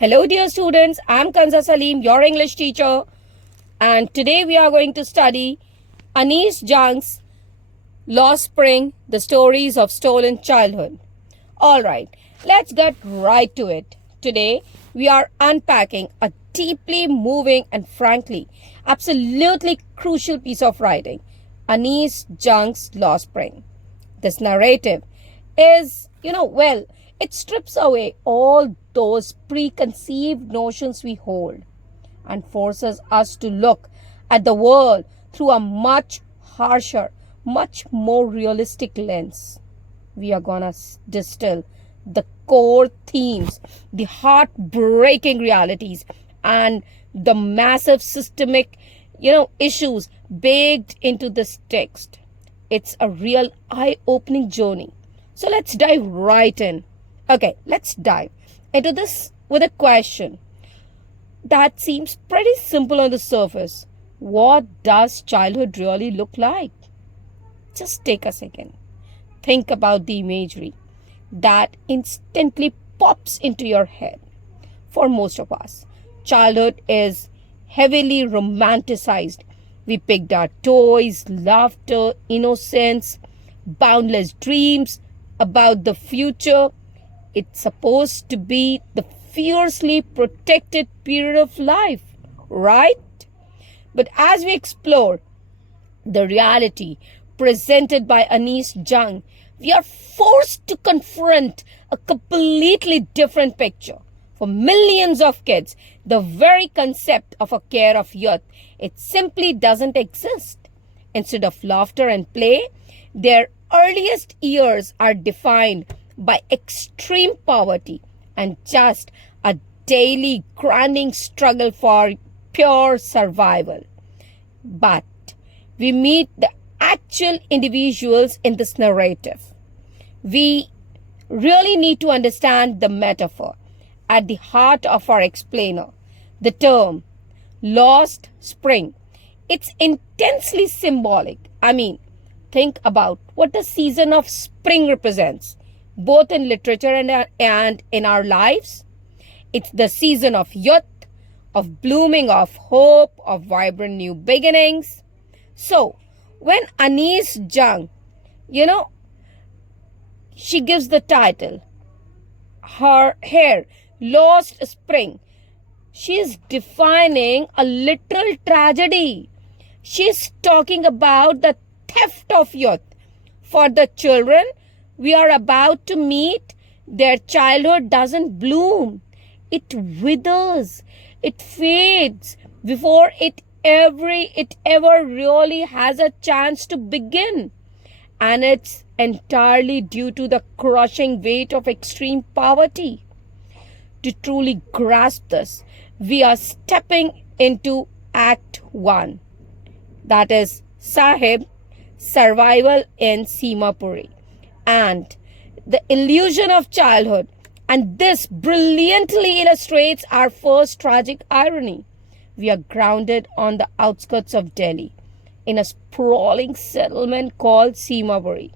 Hello, dear students. I'm Kanza Salim, your English teacher, and today we are going to study Anis Jung's Lost Spring, the stories of stolen childhood. All right, let's get right to it. Today, we are unpacking a deeply moving and frankly, absolutely crucial piece of writing, Anis Jung's Lost Spring. This narrative is, it strips away all those preconceived notions we hold and forces us to look at the world through a much harsher, much more realistic lens. We are gonna distill the core themes, the heartbreaking realities, and the massive systemic, issues baked into this text. It's a real eye-opening journey. So let's dive right in. Okay, let's dive into this with a question that seems pretty simple on the surface. What does childhood really look like? Just take a second. Think about the imagery that instantly pops into your head. For most of us, childhood is heavily romanticized. We picked our toys, laughter, innocence, boundless dreams about the future. It's supposed to be the fiercely protected period of life, right? But as we explore the reality presented by Anis Jung, we are forced to confront a completely different picture. For millions of kids, the very concept of a care of youth, it simply doesn't exist. Instead of laughter and play, their earliest years are defined by extreme poverty and just a daily grinding struggle for pure survival. But we meet the actual individuals in this narrative. We really need to understand the metaphor at the heart of our explainer, the term lost spring. It's intensely symbolic. Think about what the season of spring represents, both in literature and in our lives. It's the season of youth, of blooming, of hope, of vibrant new beginnings. So, when Anis Jung, she gives the title, her hair, Lost Spring, she is defining a literal tragedy. She is talking about the theft of youth. For the children we are about to meet, their childhood doesn't bloom. It withers. It fades before it ever really has a chance to begin. And it's entirely due to the crushing weight of extreme poverty. To truly grasp this, we are stepping into Act 1. That is Sahib, Survival in Simapuri, and the illusion of childhood. And this brilliantly illustrates our first tragic irony. We are grounded on the outskirts of Delhi in a sprawling settlement called Simapuri.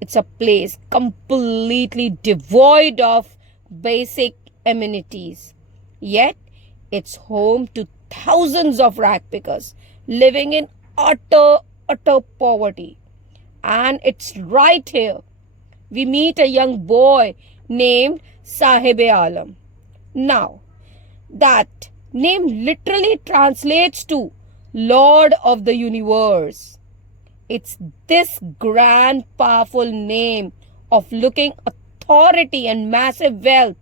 It's a place completely devoid of basic amenities. Yet, it's home to thousands of rag pickers living in utter poverty. And it's right here we meet a young boy named Sahib Alam. Now, that name literally translates to Lord of the Universe. It's this grand, powerful name of looking authority and massive wealth.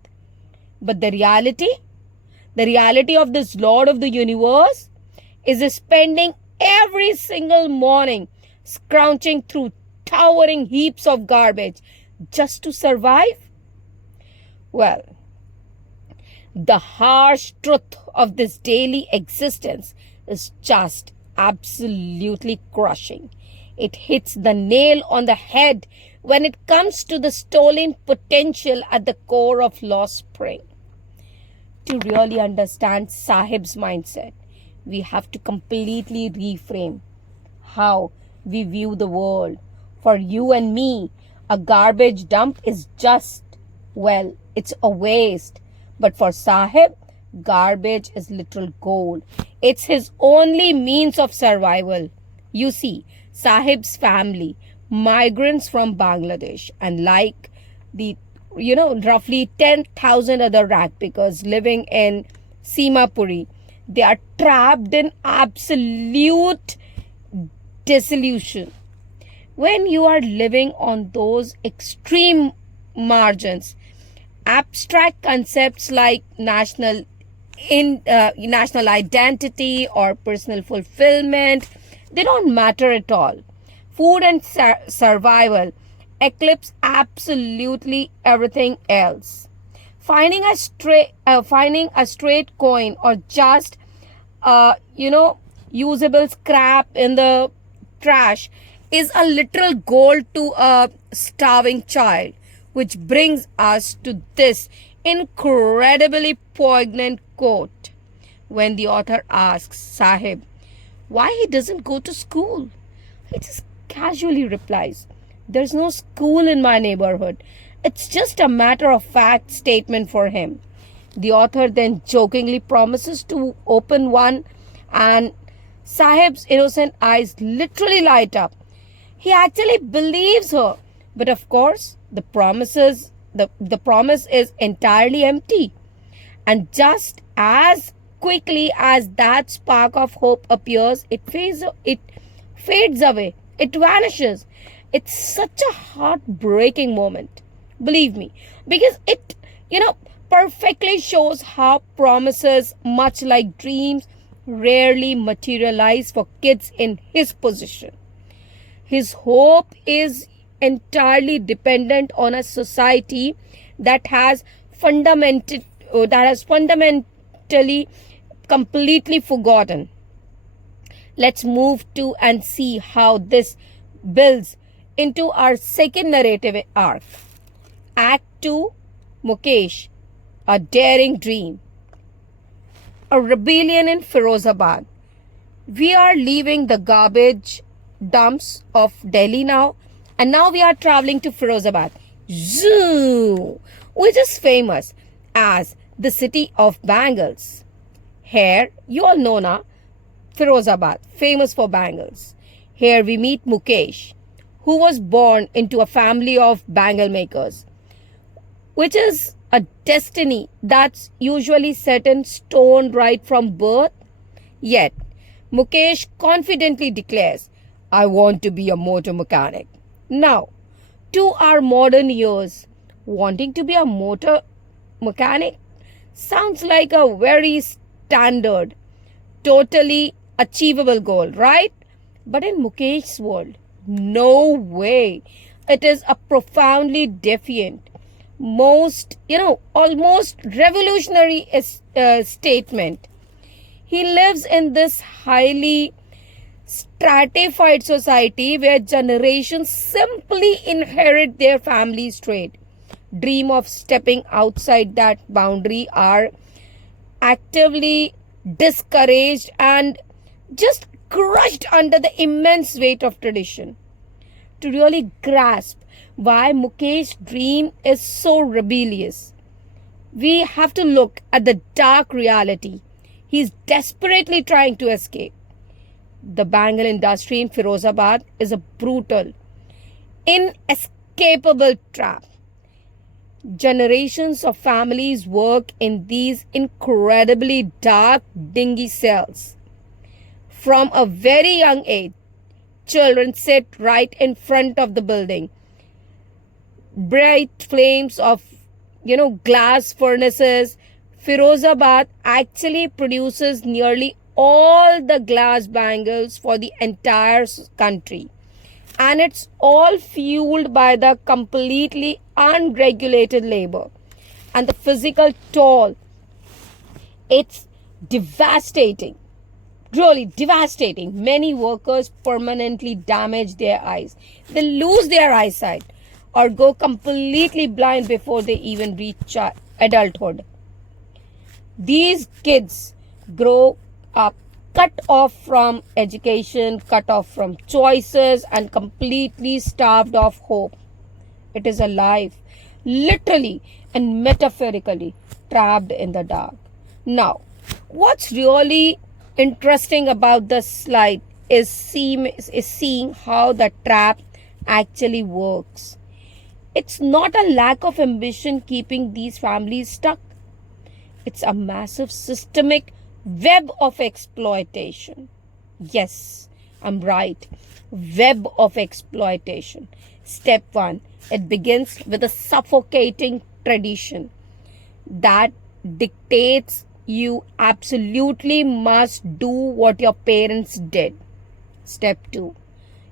But the reality of this Lord of the Universe is spending every single morning scrounging through towering heaps of garbage just to survive. Well, the harsh truth of this daily existence is just absolutely crushing. It hits the nail on the head when it comes to the stolen potential at the core of Lost Spring. To really understand Sahib's mindset, we have to completely reframe how we view the world. For you and me, a garbage dump is just, it's a waste. But for Sahib, garbage is literal gold. It's his only means of survival. You see, Sahib's family, migrants from Bangladesh, and like the roughly 10,000 other rag pickers living in Simapuri, they are trapped in absolute dissolution. When you are living on those extreme margins, abstract concepts like national identity or personal fulfillment, they don't matter at all. Food and survival eclipse absolutely everything else. Finding a straight coin or just usable scrap in the trash is a literal goal to a starving child, which brings us to this incredibly poignant quote when the author asks Sahib why he doesn't go to school. He just casually replies, "There's no school in my neighborhood." It's just a matter of fact statement for him. The author then jokingly promises to open one, and Sahib's innocent eyes literally light up. He actually believes her, but of course, the promise is entirely empty. And just as quickly as that spark of hope appears, it fades away. It vanishes. It's such a heartbreaking moment. Believe me, because it, perfectly shows how promises, much like dreams, rarely materialize for kids in his position. His hope is entirely dependent on a society that has fundamentally completely forgotten. Let's move to and see how this builds into our second narrative arc. Act 2, Mukesh, a daring dream. A rebellion in Firozabad. We are leaving the garbage dumps of Delhi now, and now we are traveling to Firozabad, which is famous as the city of bangles. Here, you all know na, Firozabad, famous for bangles. Here we meet Mukesh, who was born into a family of bangle makers, which is a destiny that's usually set in stone right from birth. Yet, Mukesh confidently declares, "I want to be a motor mechanic." Now, to our modern ears, wanting to be a motor mechanic sounds like a very standard, totally achievable goal, right? But in Mukesh's world, no way. It is a profoundly defiant, almost revolutionary statement. He lives in this highly stratified society where generations simply inherit their family's trade. Dream of stepping outside that boundary are actively discouraged and just crushed under the immense weight of tradition. To really grasp why Mukesh's dream is so rebellious, we have to look at the dark reality he's desperately trying to escape. The bangle industry in Firozabad is a brutal, inescapable trap. Generations of families work in these incredibly dark, dingy cells. From a very young age, children sit right in front of the building. Bright flames of, glass furnaces. Firozabad actually produces nearly all the glass bangles for the entire country. And it's all fueled by the completely unregulated labor and the physical toll. It's devastating, really devastating. Many workers permanently damage their eyes. They lose their eyesight or go completely blind before they even reach adulthood. These kids grow up cut off from education, cut off from choices, and completely starved of hope. It is a life, literally and metaphorically, trapped in the dark. Now, what's really interesting about the slide is seeing how the trap actually works. It's not a lack of ambition keeping these families stuck. It's a massive systemic web of exploitation. Yes, I'm right. Web of exploitation. Step 1. It begins with a suffocating tradition that dictates you absolutely must do what your parents did. Step 2.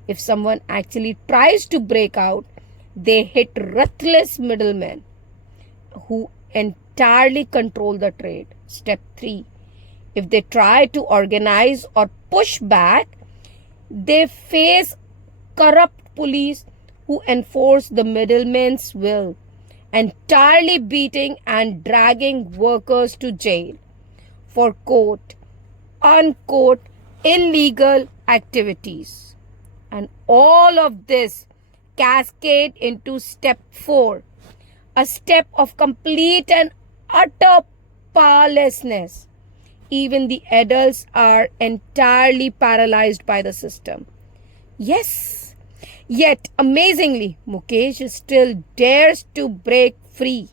If someone actually tries to break out, they hit ruthless middlemen who entirely control the trade. Step 3. If they try to organize or push back, they face corrupt police who enforce the middlemen's will, entirely beating and dragging workers to jail for quote unquote illegal activities. And all of this cascade into step 4, a step of complete and utter powerlessness. Even the adults are entirely paralyzed by the system. Yes, yet amazingly, Mukesh still dares to break free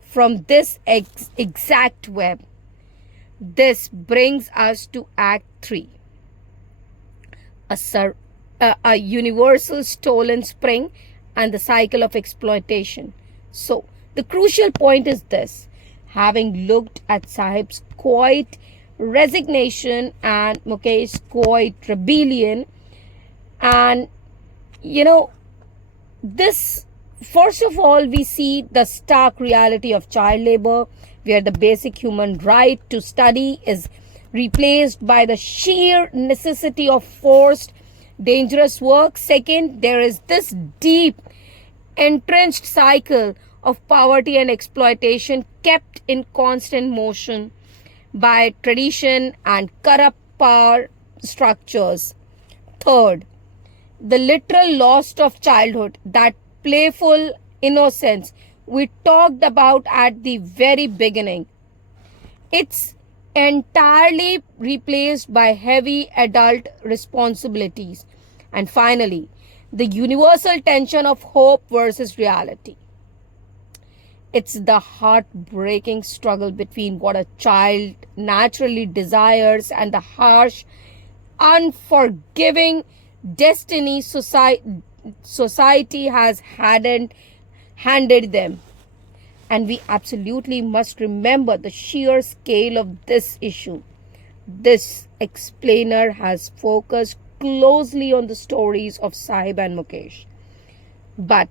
from this exact web. This brings us to Act 3, a universal stolen spring and the cycle of exploitation. So, the crucial point is this. Having looked at Sahib's quiet resignation and Mukesh's quiet rebellion, and this, first of all, we see the stark reality of child labor, where the basic human right to study is replaced by the sheer necessity of forced, dangerous work. Second, there is this deep, entrenched cycle of poverty and exploitation kept in constant motion by tradition and corrupt power structures. Third, the literal loss of childhood, that playful innocence we talked about at the very beginning. It's entirely replaced by heavy adult responsibilities. And finally, the universal tension of hope versus reality. It's the heartbreaking struggle between what a child naturally desires and the harsh, unforgiving destiny society has handed them. And we absolutely must remember the sheer scale of this issue. This explainer has focused closely on the stories of Sahib and Mukesh. But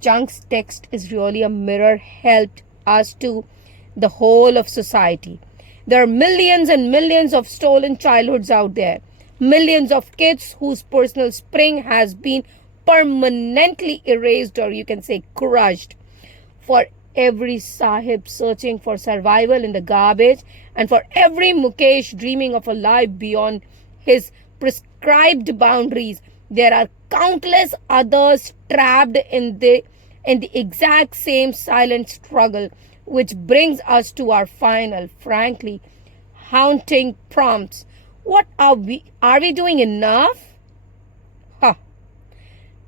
Jung's text is really a mirror helped us to the whole of society. There are millions and millions of stolen childhoods out there. Millions of kids whose personal spring has been permanently erased, or you can say crushed. For every Sahib searching for survival in the garbage, and for every Mukesh dreaming of a life beyond his prescribed boundaries, there are countless others trapped in the exact same silent struggle, which brings us to our final, frankly, haunting prompts. What are we doing enough? Huh.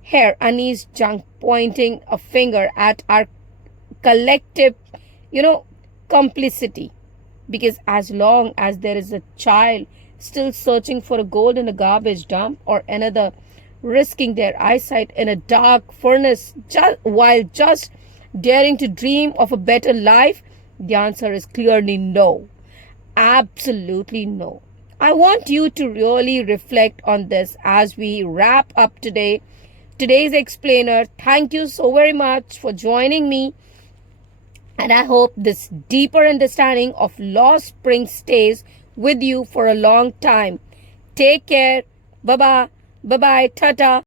Here, Anis Jung pointing a finger at our collective, complicity. Because as long as there is a child still searching for a gold in a garbage dump, or another risking their eyesight in a dark furnace while just daring to dream of a better life, the answer is clearly no. Absolutely no. I want you to really reflect on this as we wrap up today's explainer. Thank you so very much for joining me. And I hope this deeper understanding of lost spring stays with you for a long time. Take care. Bye-bye. Bye-bye. Ta-ta.